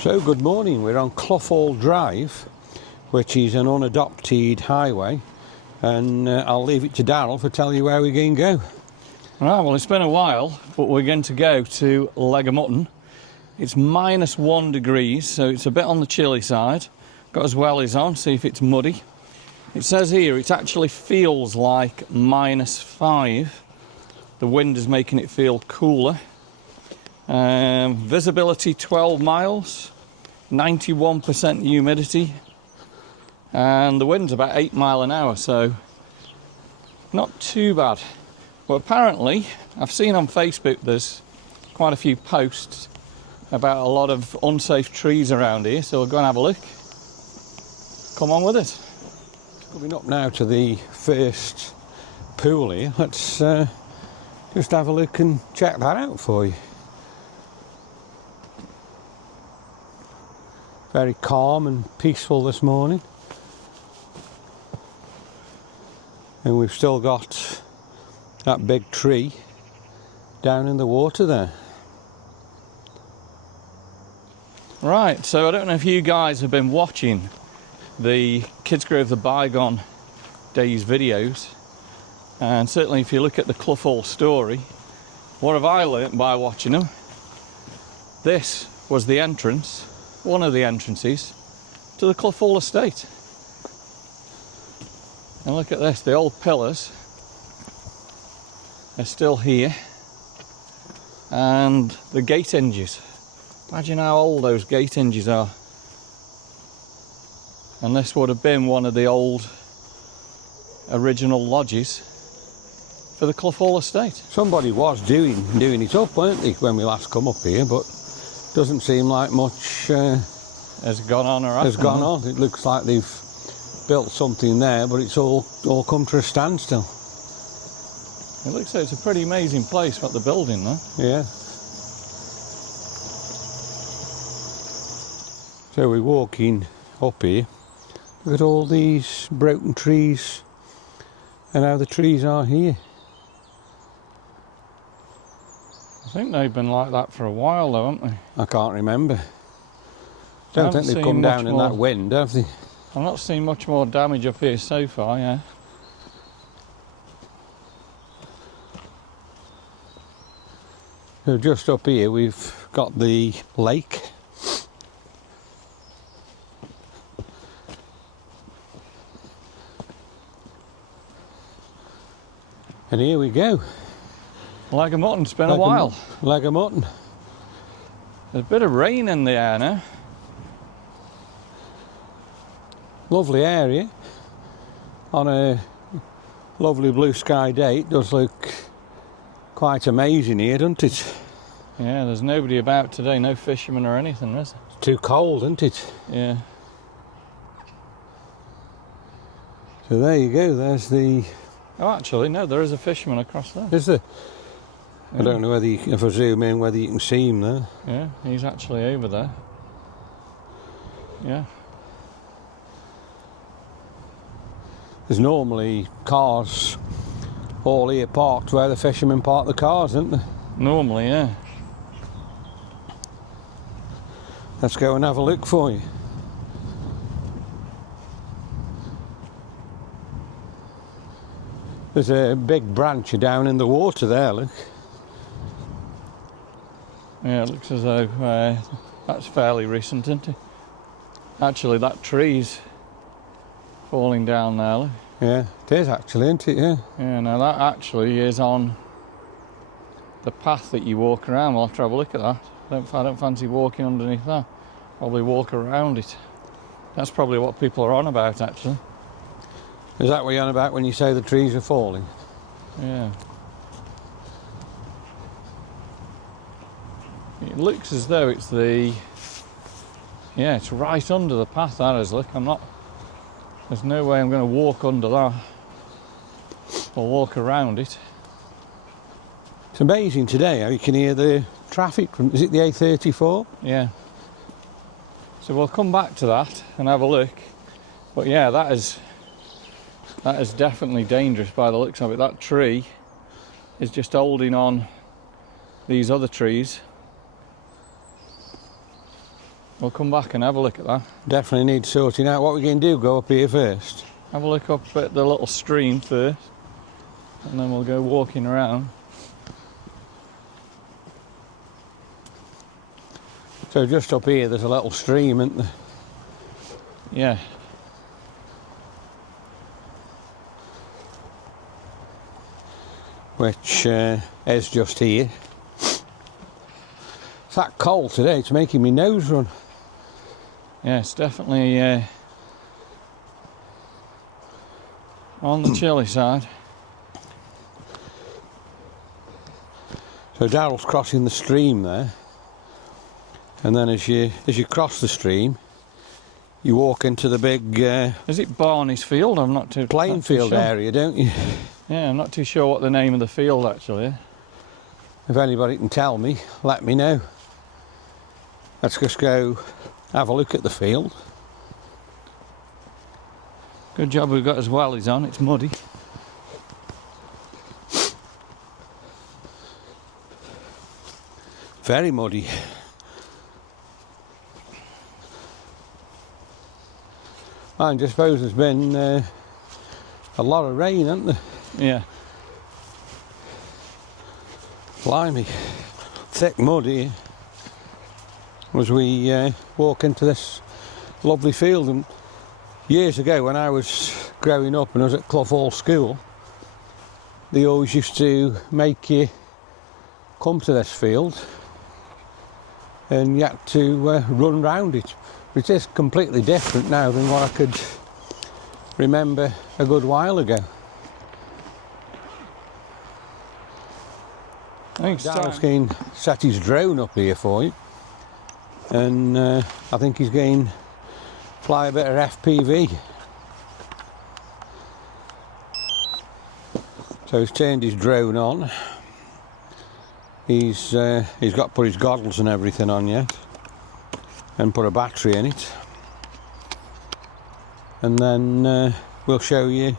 So good morning, we're on Clough Drive, which is an unadopted highway, and I'll leave it to Darryl to tell you where we're going to go. Right, well it's been a while, but we're going to go to Leg of Mutton. It's -1 degrees, so it's a bit on the chilly side. Got his wellies on, see if it's muddy. It says here it actually feels like -5. The wind is making it feel cooler. Visibility 12 miles, 91% humidity, and the wind's about 8 miles an hour, so not too bad. But apparently, I've seen on Facebook there's quite a few posts about a lot of unsafe trees around here, so we'll go and have a look. Come on with us. Coming up now to the first pool here, let's just have a look and check that out for you. Very calm and peaceful this morning, and we've still got that big tree down in the water there. Right, so I don't know if you guys have been watching the Kidsgrove the Bygone Days videos, and certainly if you look at the Clough story, what have I learnt by watching them? This was the entrance, one of the entrances to the Clough estate. And look at this, the old pillars are still here, and the gate hinges. Imagine how old those gate hinges are. And this would have been one of the old original lodges for the Clough estate. Somebody was doing it up, weren't they, when we last come up here, but doesn't seem like much Has gone on or has gone on. It looks like they've built something there, but it's all come to a standstill. It looks like it's a pretty amazing place what they're building though. Yeah. So we're walking up here. Look at all these broken trees and how the trees are here. I think they've been like that for a while though, haven't they? I can't remember. Don't think they've come down in that wind, have they? I've not seen much more damage up here so far, yeah. So just up here we've got the lake. And here we go. Leg of Mutton, it's been a while. Leg of Mutton. There's a bit of rain in the air now. Lovely area. On a lovely blue sky day, it does look quite amazing here, doesn't it? Yeah, there's nobody about today, no fishermen or anything, is there? It's too cold, isn't it? Yeah. So there you go, there's the... Oh, actually, no, there is a fisherman across there. Is there? Yeah. I don't know whether you, if I zoom in, whether you can see him there. Yeah, he's actually over there. Yeah. There's normally cars all here parked where the fishermen park the cars, isn't there? Normally, yeah. Let's go and have a look for you. There's a big branch down in the water there, look. Yeah, it looks as though that's fairly recent, isn't it? Actually, that tree's falling down there, look. Yeah, it is actually, isn't it? Yeah. Yeah, now that actually is on the path that you walk around. We'll have to have a look at that. I don't fancy walking underneath that. Probably walk around it. That's probably what people are on about, actually. Is that what you're on about when you say the trees are falling? Yeah. It looks as though it's the... Yeah, it's right under the path, that is. Look, there's no way I'm going to walk under that. Or walk around it. It's amazing today how you can hear the traffic from... Is it the A34? Yeah. So we'll come back to that and have a look. But yeah, that is definitely dangerous by the looks of it. That tree is just holding on these other trees. we'll come back and have a look at that. Definitely need sorting out. What we're going to do, go up here first. Have a look up at the little stream first, and then we'll go walking around. So just up here there's a little stream, isn't there? Yeah. Which is just here. It's that cold today, it's making me nose run. Yeah, it's definitely on the chilly side. So Daryl's crossing the stream there, and then as you cross the stream, you walk into the big Is it Barney's Field? I'm not too playing not too field sure. area, don't you? Yeah, I'm not too sure what the name of the field actually is. If anybody can tell me, let me know. Let's just go have a look at the field. Good job we've got his wellies on, it's muddy. Very muddy. I just suppose there's been a lot of rain, hasn't there? Yeah. Blimey. Thick mud here. As we walk into this lovely field. And years ago when I was growing up and I was at Clough Hall School, they always used to make you come to this field and you had to run round it. It is completely different now than what I could remember a good while ago. Thanks, Daryl's going to set his drone up here for you, and I think he's going to fly a bit of FPV. So he's turned his drone on. He's got to put his goggles and everything on yet, and put a battery in it, and then we'll show you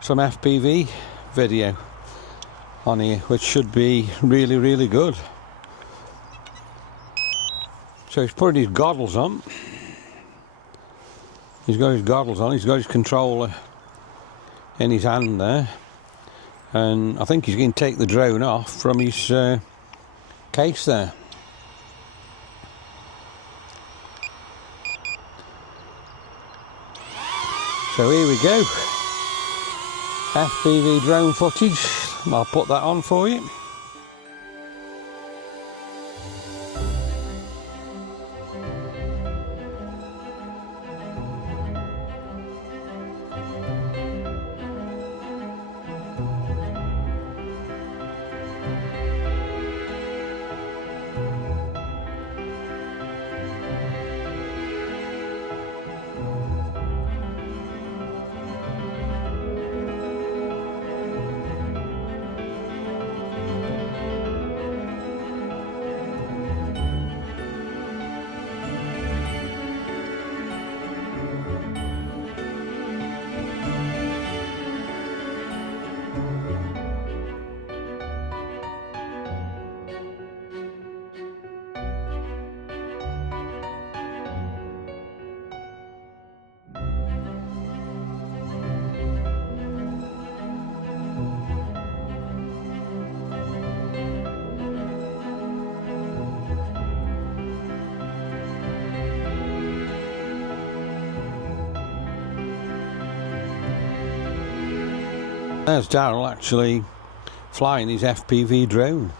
some FPV video on here, which should be really, really good. So he's putting his goggles on. He's got his goggles on, he's got his controller in his hand there, and I think he's going to take the drone off from his case there. So here we go, FPV drone footage. I'll put that on for you. There's Daryl actually flying his FPV drone.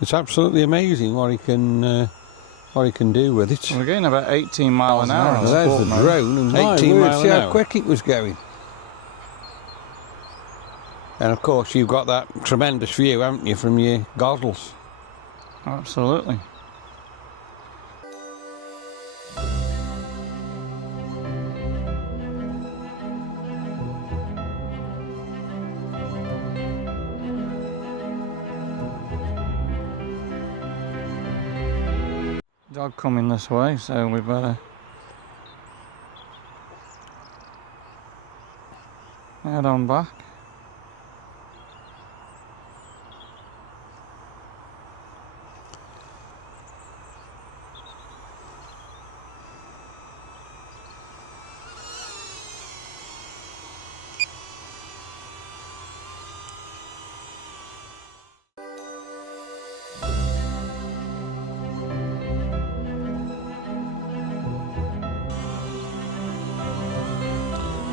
It's absolutely amazing what he can do with it. We're going about 18 mile an hour. on There's sport the mode. drone, and My 18 word, miles see an how hour. Quick it was going. And of course you've got that tremendous view, haven't you, from your goggles. Absolutely. Dog coming this way, so we better head on back.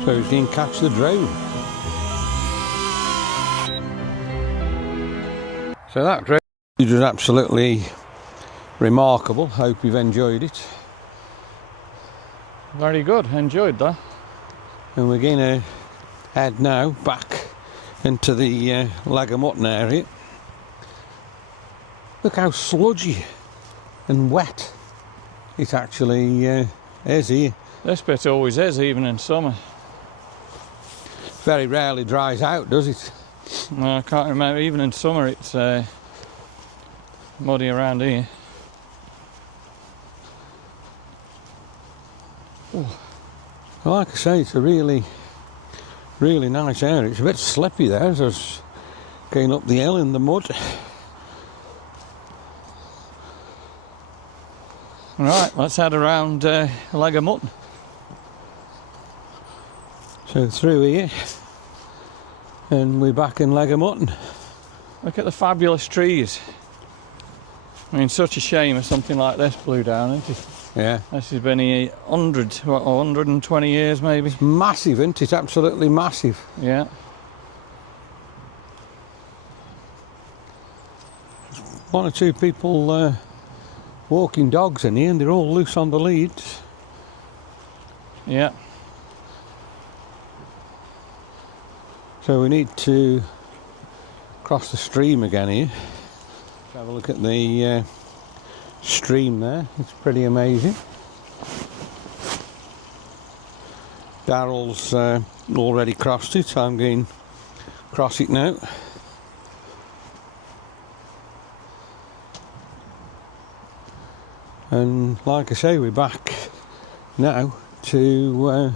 So you can catch the drone. So that drone was absolutely remarkable. Hope you've enjoyed it. Very good, enjoyed that. And we're going to head now back into the leg of mutton area. Look how sludgy and wet it actually is here. This bit always is, even in summer. Very rarely dries out, does it? No, I can't remember, even in summer it's muddy around here. Well, like I say, it's a really nice area. It's a bit slippy there as I was going up the hill in the mud. Right, let's head around a leg of mutton. So through here, and we're back in leg of mutton. Look at the fabulous trees. I mean, such a shame if something like this blew down, isn't it? Yeah. This has been here 120 years maybe. It's massive, isn't it? Absolutely massive. Yeah. One or two people walking dogs in here, and they're all loose on the leads. Yeah. So we need to cross the stream again here. Have a look at the stream there. It's pretty amazing. Daryl's already crossed it, so I'm going to cross it now. And like I say, we're back now to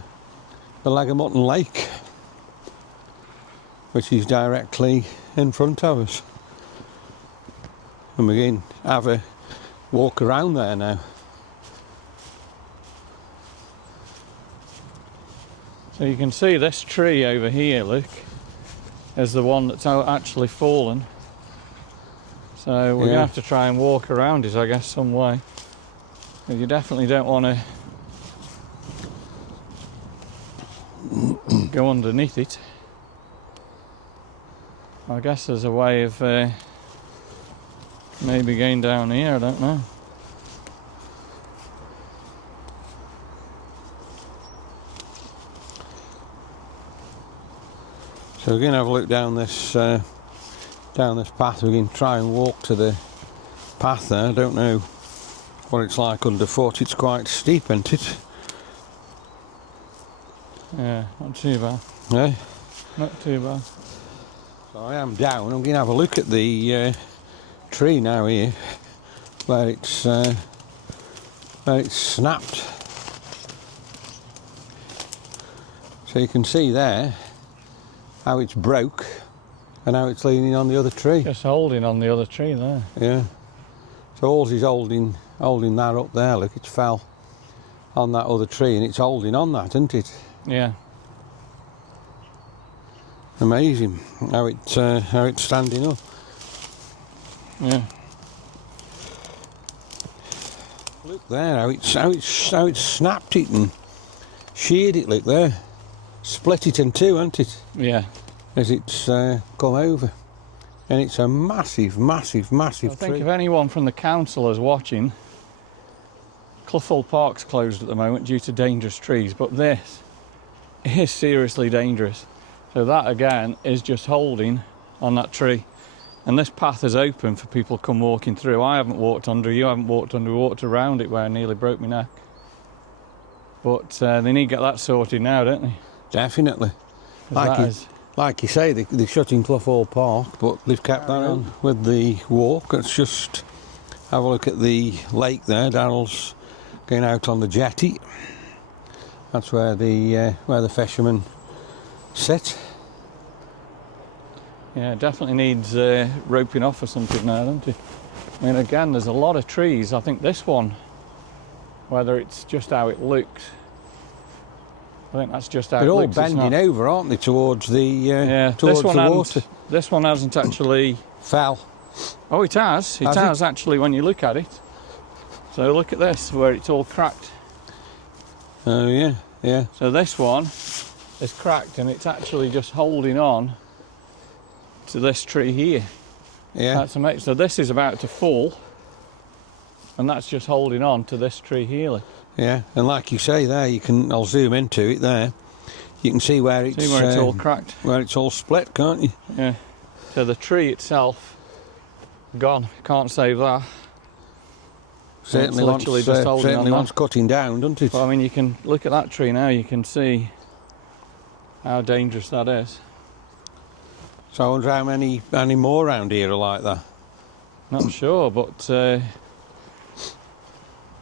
the Leg of Mutton Lake, which is directly in front of us. And we're going to have a walk around there now. So you can see this tree over here, look, is the one that's actually fallen. So we're going to have to try and walk around it, I guess, some way. But you definitely don't want to go underneath it. I guess there's a way of maybe going down here, I don't know. So we're going to have a look down this path. We're going to try and walk to the path there. I don't know what it's like underfoot. It's quite steep, isn't it? Yeah, not too bad. Yeah. Not too bad. So I am down. I'm going to have a look at the tree now here, where it's snapped. So you can see there how it's broke and how it's leaning on the other tree. Just holding on the other tree there. Yeah. So all he's holding that up there. Look, it's fell on that other tree and it's holding on that, isn't it? Yeah. Amazing how it's standing up. Yeah. Look there how it's snapped it and sheared it. Look there, split it in two, hasn't it? Yeah. As it's come over, and it's a massive tree. I think if anyone from the council is watching, Cluffall Park's closed at the moment due to dangerous trees, but this is seriously dangerous. So that again is just holding on that tree. And this path is open for people to come walking through. I haven't walked under, you haven't walked under, we walked around it where I nearly broke my neck. But they need to get that sorted now, don't they? Definitely. Like you say, they're shutting Cluffall Park, but they've kept that on with the walk. Let's just have a look at the lake there. Daryl's going out on the jetty. That's where the fishermen sit. Yeah, it definitely needs roping off or something now, doesn't it? I mean, again, there's a lot of trees. I think this one, whether it's just how it looks, I think that's just how They're it all looks. bending over, aren't they, towards the towards the water. This one hasn't actually fell. Oh, it has. It has actually when you look at it. So look at this, where it's all cracked. Oh yeah, yeah. So this one is cracked, and it's actually just holding on to this tree here. Yeah. That's amazing. So this is about to fall, and that's just holding on to this tree here. Look. Yeah, and like you say there, I'll zoom into it there. You can see where it's all cracked. where it's all split, can't you? Yeah. So the tree itself, gone. Can't save that. Certainly It's wants cutting down, doesn't it? But I mean, you can look at that tree now. You can see how dangerous that is. So I wonder how many more around here are like that. Not sure, but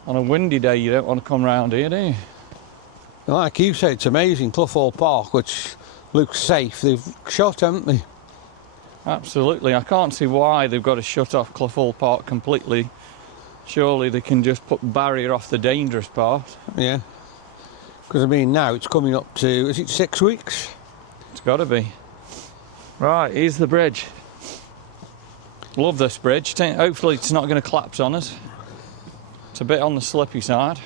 on a windy day, you don't want to come round here, do you? Like you said, it's amazing. Clough Hall Park, which looks safe, they've shut, haven't they? Absolutely. I can't see why they've got to shut off Clough Hall Park completely. Surely they can just put barrier off the dangerous part. Yeah. Because I mean, now it's coming up to, is it 6 weeks? It's got to be. Right, here's the bridge. Love this bridge. Hopefully it's not going to collapse on us. It's a bit on the slippy side.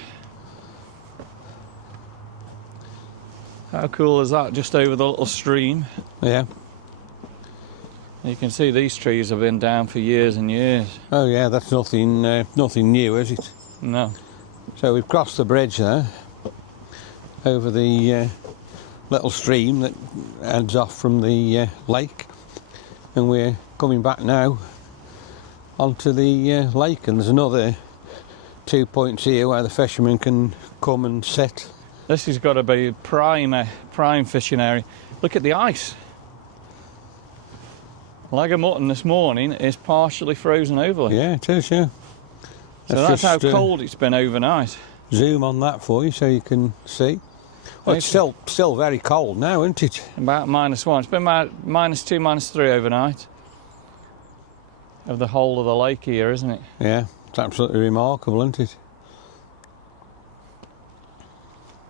How cool is that? Just over the little stream. Yeah. You can see these trees have been down for years and years. Oh yeah, that's nothing new, is it? No. So we've crossed the bridge there, over the little stream that ends off from the lake, and we're coming back now onto the lake, and there's another 2 points here where the fishermen can come and sit. This has got to be prime fishing area. Look at the ice. Leg of mutton this morning is partially frozen over. Yeah, it is, yeah. So that's how cold it's been overnight. Zoom on that for you so you can see. Well, it's still very cold now, isn't it? About -1. It's been -2, -3 overnight. Of the whole of the lake here, isn't it? Yeah, it's absolutely remarkable, isn't it?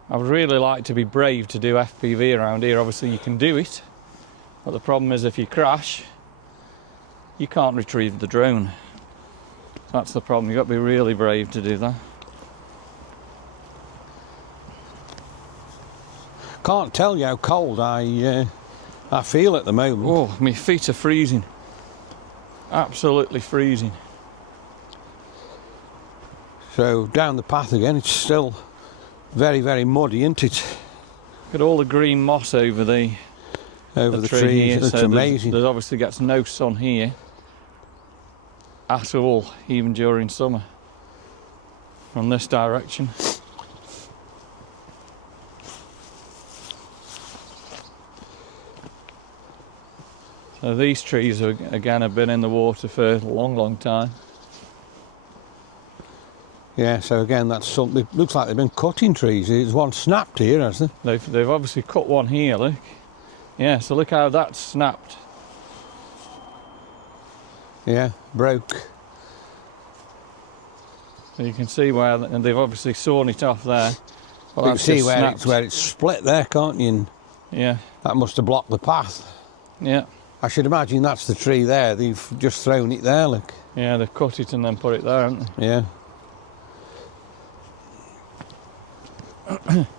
I would really like to be brave to do FPV around here. Obviously you can do it, but the problem is if you crash, you can't retrieve the drone. That's the problem. You've got to be really brave to do that. Can't tell you how cold I feel at the moment. Oh, my feet are freezing. Absolutely freezing. So down the path again, it's still very, very muddy, isn't it? Look at all the green moss over the tree here. It's So amazing. There's obviously gets no sun here at all, even during summer, from this direction. So these trees are, again, have been in the water for a long, long time. Yeah, so again, that's something. Looks like they've been cutting trees. There's one snapped here, hasn't there? They've obviously cut one here, look. Yeah, so look how that's snapped. Yeah, broke. So you can see where, and they've obviously sawn it off there. You can see where it's split there, can't you? And yeah. that must have blocked the path. Yeah. I should imagine that's the tree there. They've just thrown it there, look. Yeah, they've cut it and then put it there, haven't they? Yeah.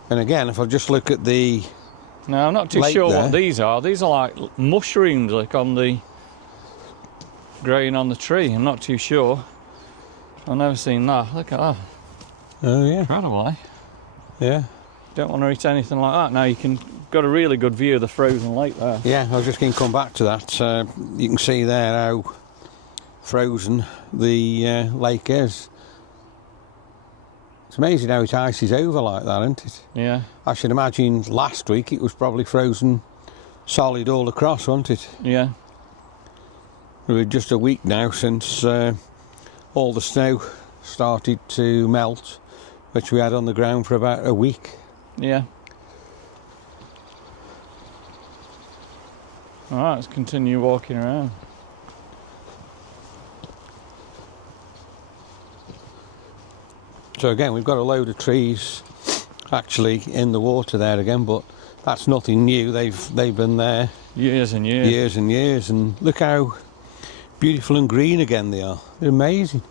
And again, if I just look at the No, I'm not too lake sure there. what these are. These are like mushrooms, like on the growing on the tree. I'm not too sure. I've never seen that. Look at that. Oh yeah. Incredible, eh? Yeah. Don't want to eat anything like that. Now you can got a really good view of the frozen lake there. Yeah, I was just going to come back to that. You can see there how frozen the lake is. It's amazing how it ices over like that, isn't it? Yeah. I should imagine last week it was probably frozen solid all across, wasn't it? Yeah. We're just a week now since all the snow started to melt, which we had on the ground for about a week. Yeah. Alright, let's continue walking around. So again, we've got a load of trees actually in the water there again, but that's nothing new. They've been there Years and years. years and years, and look how beautiful and green again they are. They're amazing.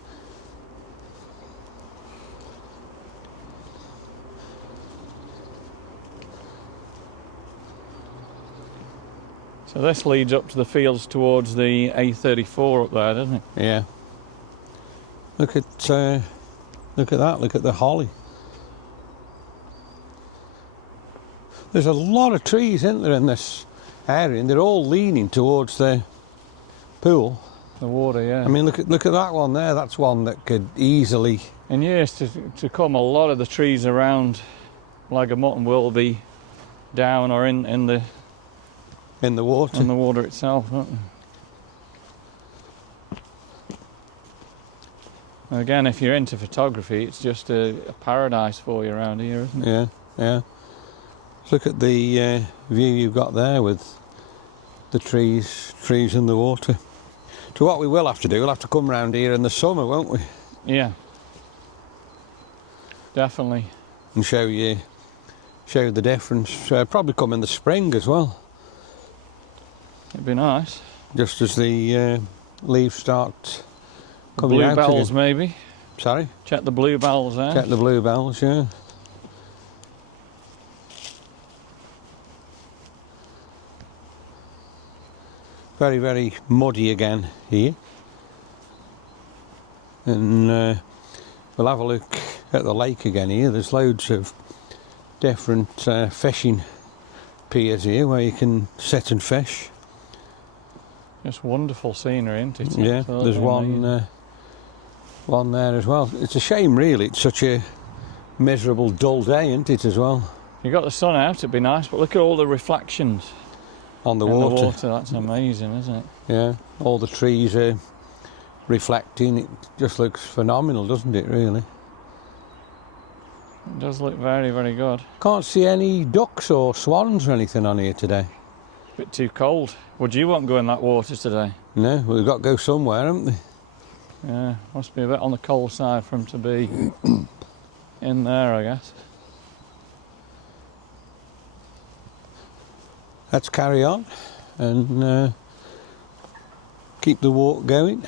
So this leads up to the fields towards the A34 up there, doesn't it? Yeah. Look at that. Look at the holly. There's a lot of trees, isn't there, in this area, and they're all leaning towards the pool. The water, yeah. I mean, look at that one there. That's one that could easily. In years to come, a lot of the trees around Lagamutton will be down or in the water. in the water itself, won't they? Again, if you're into photography, it's just a paradise for you around here, isn't it? Yeah, yeah. Look at the view you've got there with the trees in the water. So what we will have to do, we'll have to come round here in the summer, won't we? Yeah. Definitely. And show you the difference. Probably come in the spring as well. It'd be nice. Just as the leaves start coming out Bluebells, again. maybe. Sorry? Check the bluebells there. Check the bluebells, yeah. Very, very muddy again here. And we'll have a look at the lake again here. There's loads of different fishing piers here where you can sit and fish. Just wonderful scenery, isn't it? Yeah, Absolutely there's amazing. one there as well. It's a shame really, it's such a miserable dull day, isn't it, as well? You got the sun out, it'd be nice, but look at all the reflections On the in water. the water. That's amazing, isn't it? Yeah, all the trees are reflecting. It just looks phenomenal, doesn't it, really? It does look very, very good. Can't see any ducks or swans or anything on here today. Bit too cold. Would you want to go in that water today? No, we've got to go somewhere, haven't we? Yeah, must be a bit on the cold side for him to be in there, I guess. Let's carry on and keep the walk going.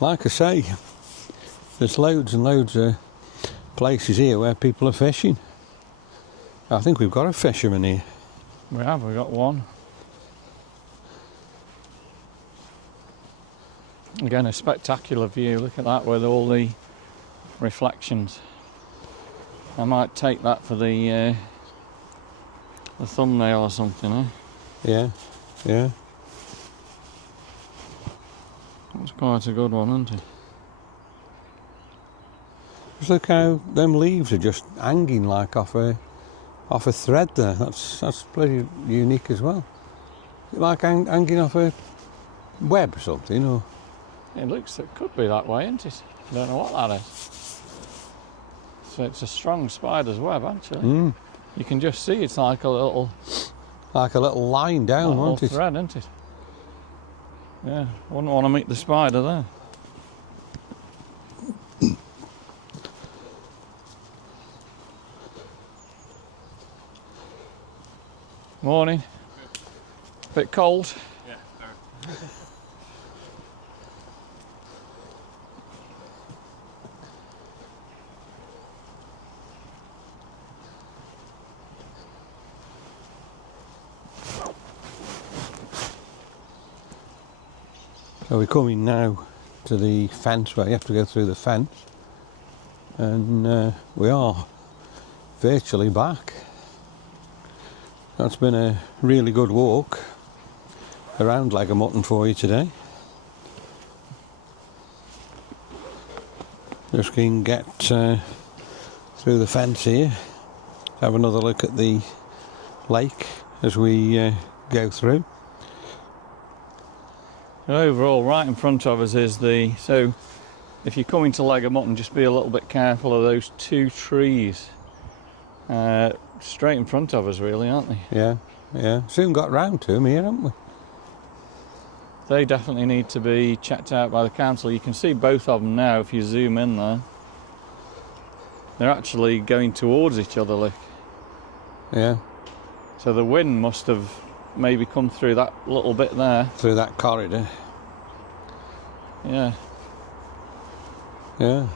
Like I say, there's loads and loads of places here where people are fishing. I think we've got a fisherman here. We've got one. Again, a spectacular view. Look at that with all the reflections. I might take that for the thumbnail or something, eh? Yeah, yeah. That's quite a good one, isn't it? Just look how them leaves are just hanging like off a thread there. That's pretty unique as well. Like hanging off a web or something, or. It could be that way, isn't it? I don't know what that is. So it's a strong spider's web, actually. Mm. You can just see it's like a little line down, little won't it? thread, isn't it? Yeah, wouldn't want to meet the spider there. Morning. Bit cold. Yeah, very. So we're coming now to the fence where you have to go through the fence, and we are virtually back. That's been a really good walk around Lagamutton for you today. Just can get through the fence here, have another look at the lake as we go through. Overall, right in front of us is so if you're coming to Lagamutton, just be a little bit careful of those two trees straight in front of us, really, aren't they? Yeah, yeah. Soon got round to them here, haven't we? They definitely need to be checked out by the council. You can see both of them now if you zoom in there. They're actually going towards each other, look. Yeah. So the wind must have maybe come through that little bit there. Through that corridor. Yeah. Yeah.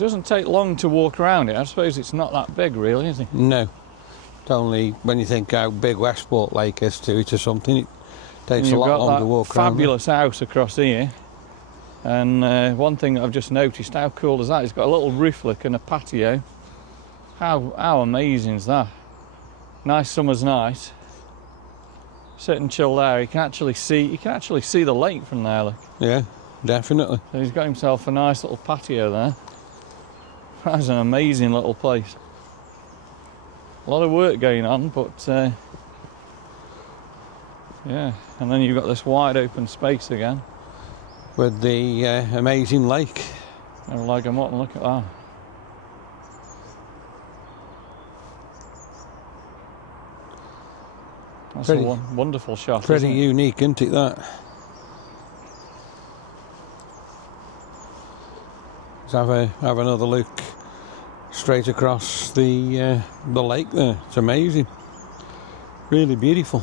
doesn't take long to walk around it. I suppose it's not that big, really, is it? No. It's only when you think how big Westport Lake is to it or something, it takes a lot longer to walk around. Fabulous house across here. And one thing that I've just noticed, how cool is that? It's got a little roof lick and a patio. How amazing is that? Nice summer's night. Sit and chill there. You can actually see the lake from there. Look. Yeah, definitely. So he's got himself a nice little patio there. That's an amazing little place. A lot of work going on, but yeah. And then you've got this wide open space again. With the amazing lake. I'll lag them up and look at that. That's Pretty, a wonderful shot. Pretty isn't it? unique, isn't it, that? Let's have another look straight across the lake there. It's amazing. Really beautiful.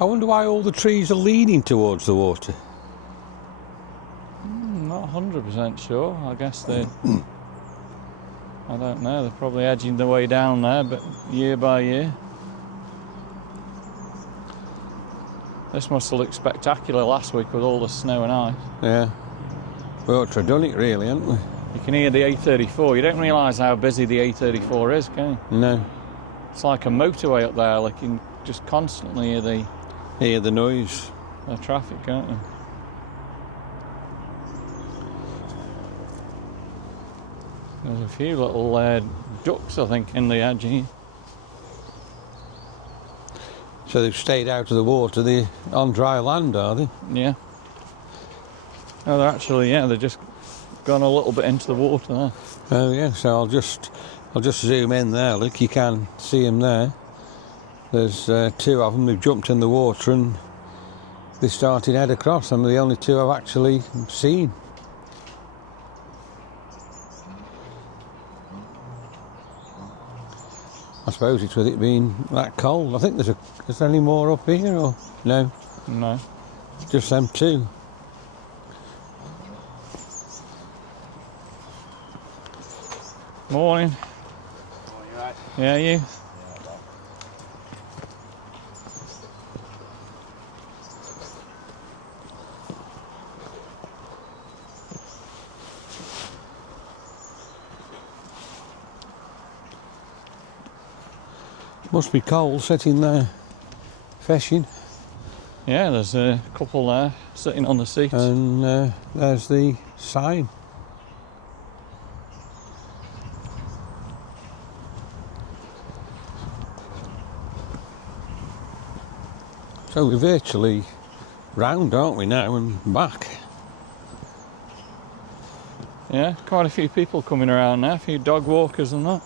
I wonder why all the trees are leaning towards the water. Not 100% sure. I guess they... I don't know. They're probably edging their way down there, but year by year. This must have looked spectacular last week with all the snow and ice. Yeah. We ought to have done it really, haven't we? You can hear the A34. You don't realise how busy the A34 is, can you? No. It's like a motorway up there. Like you can just constantly Hear the noise. The traffic, can't you? There's a few little ducks, I think, in the edge here. So they've stayed out of the water. They're on dry land, are they? Yeah. No, they're actually, yeah, they're just gone a little bit into the water there. Oh yeah. So I'll just zoom in there. Look, you can see them there. There's two of them who've jumped in the water and they started head across. I'm the only two I've actually seen. I suppose it's with it being that cold. I think is there any more up here or no? No. Just them two. Morning. You right? Yeah, you? Must be cold sitting there fishing. Yeah, there's a couple there sitting on the seat. And there's the sign. So we're virtually round, aren't we, now, and back. Yeah, quite a few people coming around now, a few dog walkers and that.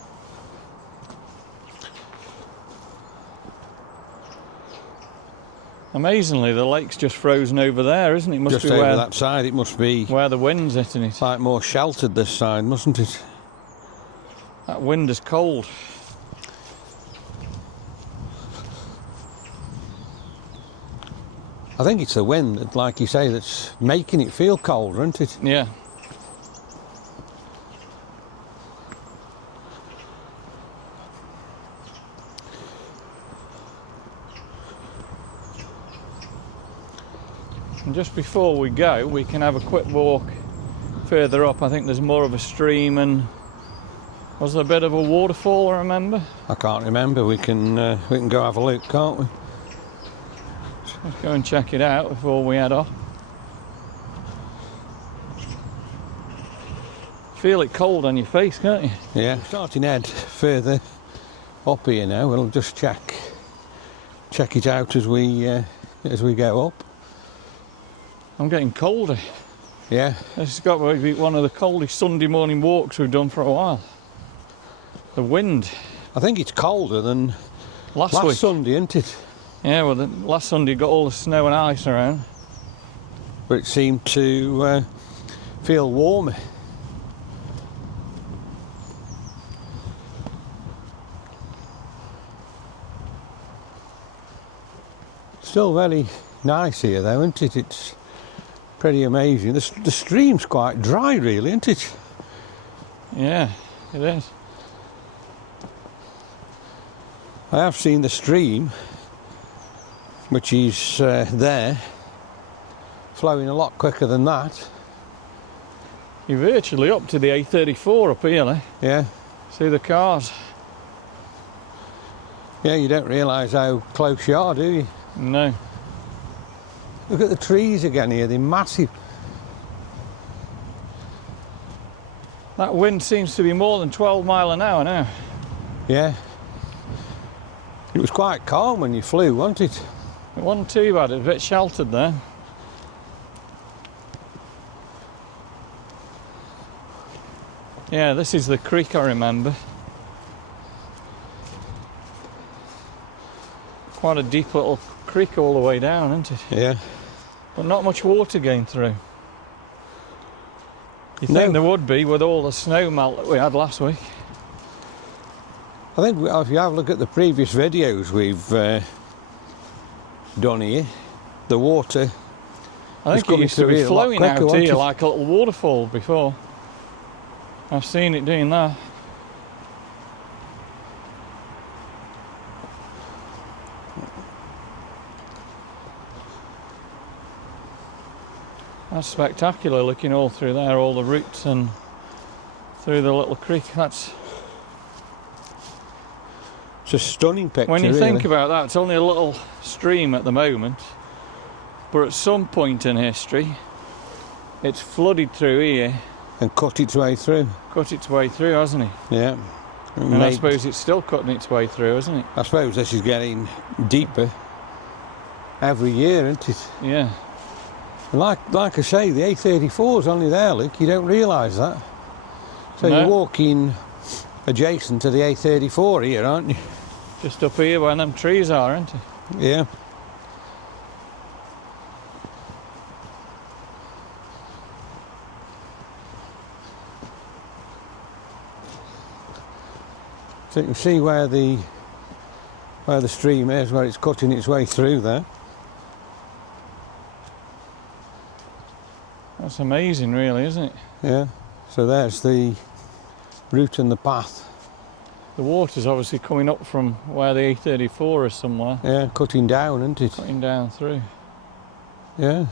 Amazingly, the lake's just frozen over there, isn't it? Must Just be over where, that side, it must be where the wind's hitting it. like more sheltered this side, mustn't it? That wind is cold. I think it's the wind, like you say, that's making it feel colder, isn't it? Yeah. And just before we go, we can have a quick walk further up. I think there's more of a stream and was there a bit of a waterfall, I remember? I can't remember. We can go have a look, can't we? Let's go and check it out before we head off. Feel it cold on your face, can't you? Yeah. We're starting to head further up here now. We'll just check it out as we go up. I'm getting colder. Yeah. This has got to be one of the coldest Sunday morning walks we've done for a while. The wind. I think it's colder than Last week. Sunday, isn't it? Yeah, well, last Sunday got all the snow and ice around. But it seemed to feel warmer. Still very nice here though, isn't it? It's Pretty amazing. The stream's quite dry, really, isn't it? Yeah, it is. I have seen the stream, which is there, flowing a lot quicker than that. You're virtually up to the A34 up here, eh? Yeah. See the cars? Yeah, you don't realise how close you are, do you? No. Look at the trees again here, they're massive. That wind seems to be more than 12 mile an hour now. Yeah. It was quite calm when you flew, wasn't it? It wasn't too bad, it was a bit sheltered there. Yeah, this is the creek I remember. Quite a deep little creek all the way down, isn't it? Yeah. But not much water going through. You No. think there would be with all the snow melt that we had last week? I think if you have a look at the previous videos we've done here, the water I think it coming used to through be here a lot flowing quicker, out wasn't here it? like a little waterfall before. I've seen it doing that. That's spectacular looking all through there, all the roots and through the little creek. That's It's a stunning picture. when you really. think about that, it's only a little stream at the moment, but at some point in history it's flooded through here, And cut its way through. cut its way through, hasn't it? Yeah. And I suppose it's still cutting its way through, isn't it? I suppose this is getting deeper every year, isn't it? Yeah. And like I say, the A34 is only there, look, you don't realise that. So No. you're walking adjacent to the A34 here, aren't you? Just up here where them trees are, aren't they? Yeah. So you can see where the stream is, where it's cutting its way through there. That's amazing, really, isn't it? Yeah. So there's the route and the path. The water's obviously coming up from where the A34 is somewhere, Yeah, cutting down, isn't it? cutting down through. Yeah.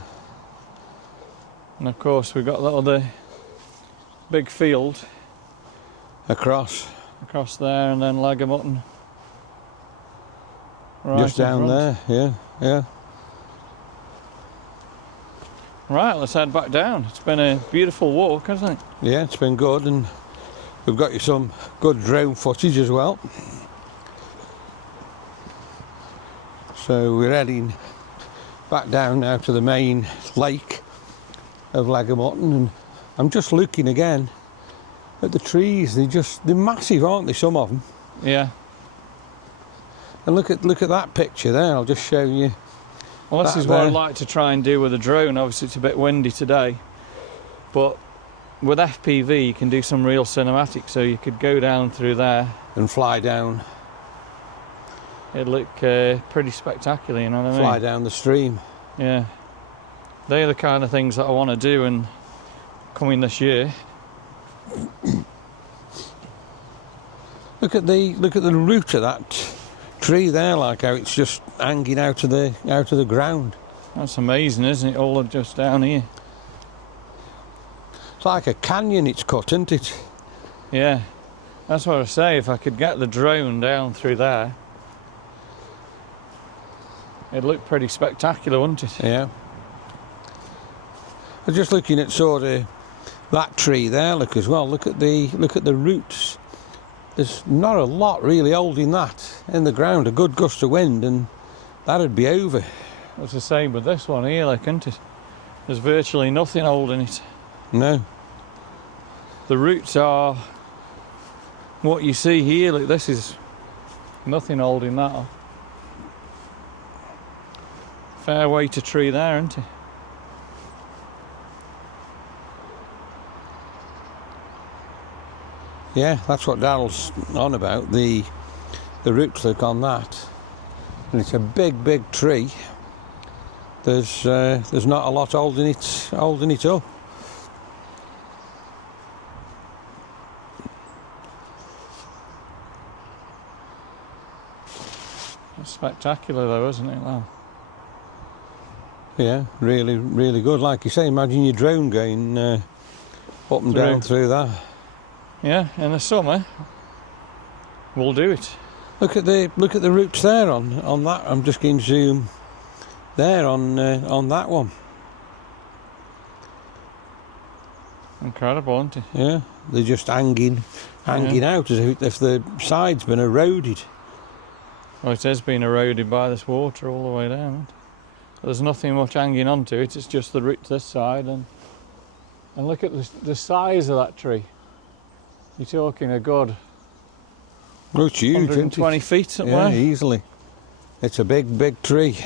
And of course we've got that other big field Across. across there, and then leg of mutton. Right Just in down front. there. Yeah. Yeah. Right, let's head back down. It's been a beautiful walk, hasn't it? Yeah, it's been good, and we've got you some good drone footage as well. So we're heading back down now to the main lake of Mutton, and I'm just looking again at the trees. They're massive, aren't they? Some of them. Yeah. And look at that picture there. I'll just show you. Well, this That is what I'd there. like to try and do with a drone. Obviously it's a bit windy today, but with FPV you can do some real cinematic, so you could go down through there. And fly down, It'd look pretty spectacular, you know what I mean? fly down the stream. Yeah. They're the kind of things that I want to do and coming this year. Look at the root of that tree there, like how it's just hanging out of the ground. That's amazing, isn't it? All just down here. It's like a canyon it's cut, isn't it? Yeah. That's what I say. If I could get the drone down through there, it'd look pretty spectacular, wouldn't it? Yeah. I'm just looking at sort of that tree there, look as well. Look at the roots. There's not a lot really holding that in the ground. A good gust of wind and that'd be over. It's the same with this one here, like, isn't it? There's virtually nothing holding it. No. The roots are what you see here. Like, this is nothing holding that up. Fair way to tree there, isn't it? Yeah, that's what Daryl's on about. The roots look on that. And it's a big tree. there's not a lot holding it up. It's spectacular though, isn't it? Wow. Yeah, really, really good. Like you say, imagine your drone going up and down through that. Yeah, in the summer, we'll do it. Look at the roots there on that. I'm just going to zoom there on that one. Incredible, isn't it? Yeah, they're just hanging out as if the side's been eroded. Well, it has been eroded by this water all the way down. Isn't it? There's nothing much hanging onto it. It's just the roots this side, and look at the size of that tree. You're talking a good Oh, it's huge, 120 isn't it? feet somewhere. Yeah, easily. It's a big tree.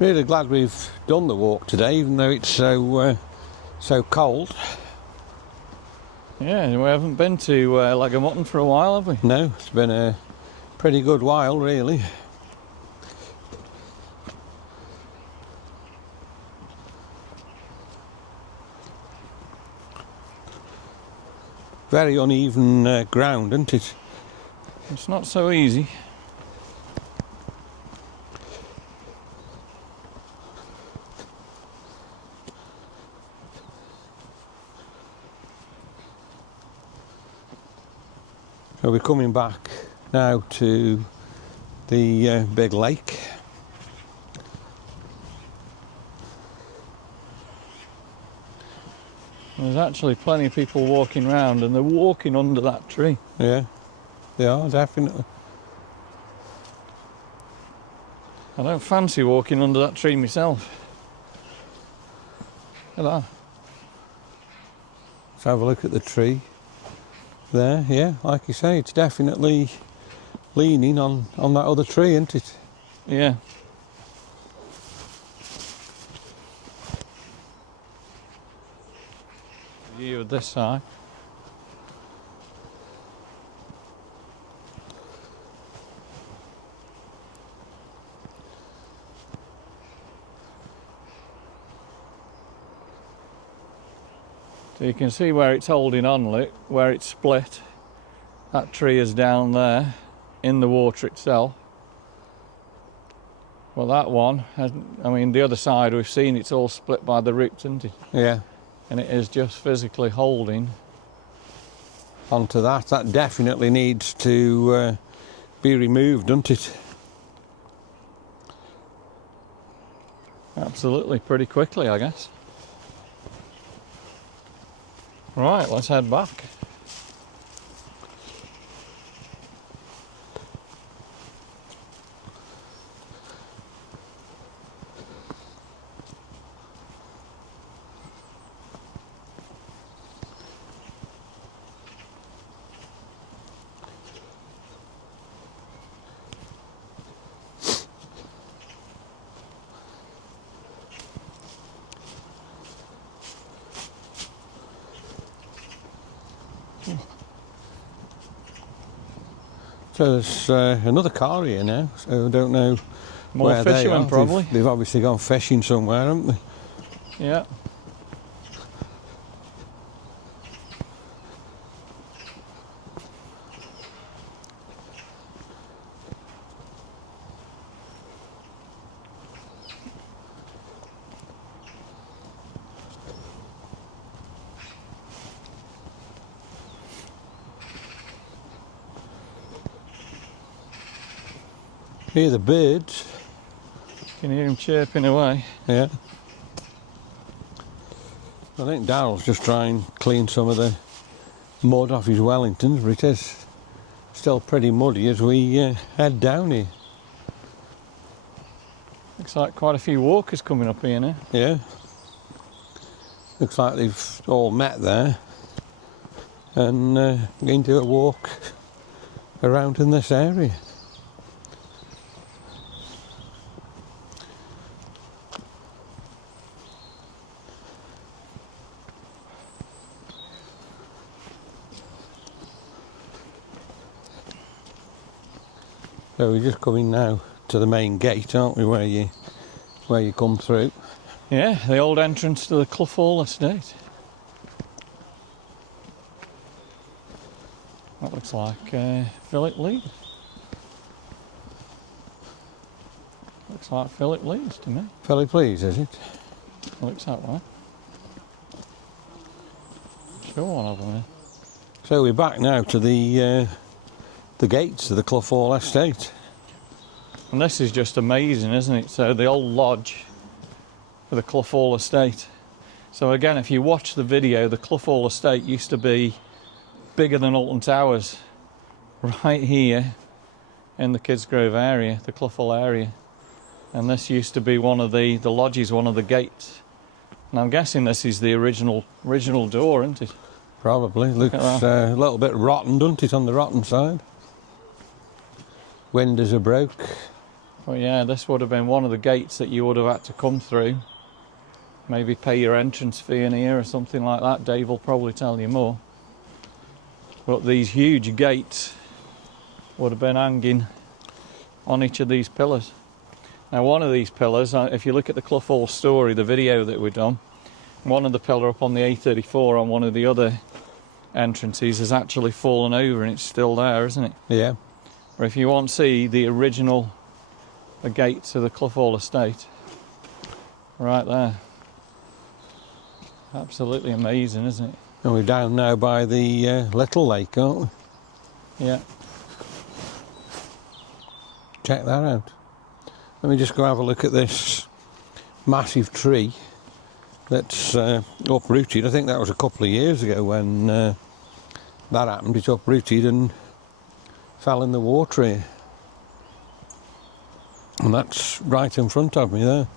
Really glad we've done the walk today, even though it's so cold. Yeah, we haven't been to Lag-a-Mutton for a while, have we? No, it's been a pretty good while, really. Very uneven ground, isn't it? It's not so easy. So we're coming back now to the big lake. There's actually plenty of people walking around, and they're walking under that tree. Yeah, they are, definitely. I don't fancy walking under that tree myself. Look at that. Let's have a look at the tree there. Yeah, like you say, it's definitely leaning on that other tree, isn't it? Yeah. View of this side. So you can see where it's holding on, look, where it's split. That tree is down there in the water itself. Well, that one, I mean, the other side we've seen it's all split by the roots, isn't it? Yeah. And it is just physically holding Onto that. That definitely needs to be removed, doesn't it? absolutely pretty quickly, I guess. Right, let's head back. So there's another car here now, so I don't know More where they fishermen, are. probably. They've obviously gone fishing somewhere, haven't they? Yeah. Hear the birds. Can hear him chirping away. Yeah. I think Daryl's just trying to clean some of the mud off his Wellingtons, but it is still pretty muddy as we head down here. Looks like quite a few walkers coming up here now. Yeah. Looks like they've all met there and going to do a walk around in this area. So we're just coming now to the main gate, aren't we, where you come through? Yeah, the old entrance to the Clough estate. That looks like Philip Lee. Looks like Philip Lee's to me. Philip Lee's, is it? Looks that way. Sure, one of them. So we're back now to the gates of the Clough estate. And this is just amazing, isn't it? So the old lodge for the Clough estate. So again, if you watch the video, the Clough estate used to be bigger than Alton Towers, right here in the Kidsgrove area, the Clough area. And this used to be one of the lodges, one of the gates. And I'm guessing this is the original door, isn't it? Probably. Looks a little bit rotten, doesn't it, on the rotten side? Windows are broke. Well, yeah, this would have been one of the gates that you would have had to come through. Maybe pay your entrance fee in here or something like that. Dave will probably tell you more. But these huge gates would have been hanging on each of these pillars. Now, one of these pillars, if you look at the Clough story, the video that we've done, one of the pillar up on the A34 on one of the other entrances has actually fallen over and it's still there, isn't it? Yeah. Or if you want to see the original gate to the Clough estate, right there. Absolutely amazing, isn't it? And we're down now by the little lake, aren't we? Yeah. Check that out. Let me just go have a look at this massive tree that's uprooted. I think that was a couple of years ago when that happened. It uprooted and fell in the water here. And that's right in front of me there.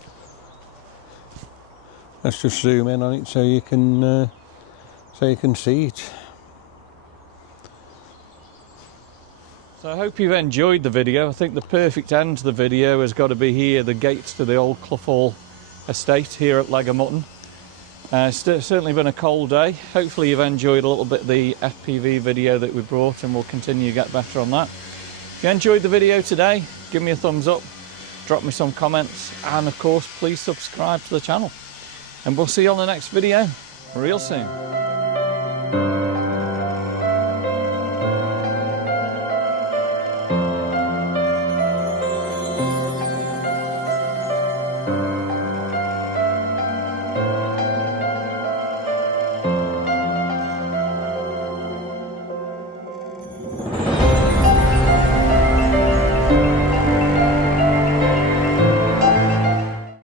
Let's just zoom in on it so you can see it. So I hope you've enjoyed the video. I think the perfect end to the video has got to be here, the gates to the old Clough estate here at Leg of Mutton. It's certainly been a cold day. Hopefully you've enjoyed a little bit of the FPV video that we brought, and we'll continue to get better on that. If you enjoyed the video today, give me a thumbs up, drop me some comments, and of course please subscribe to the channel. And we'll see you on the next video real soon.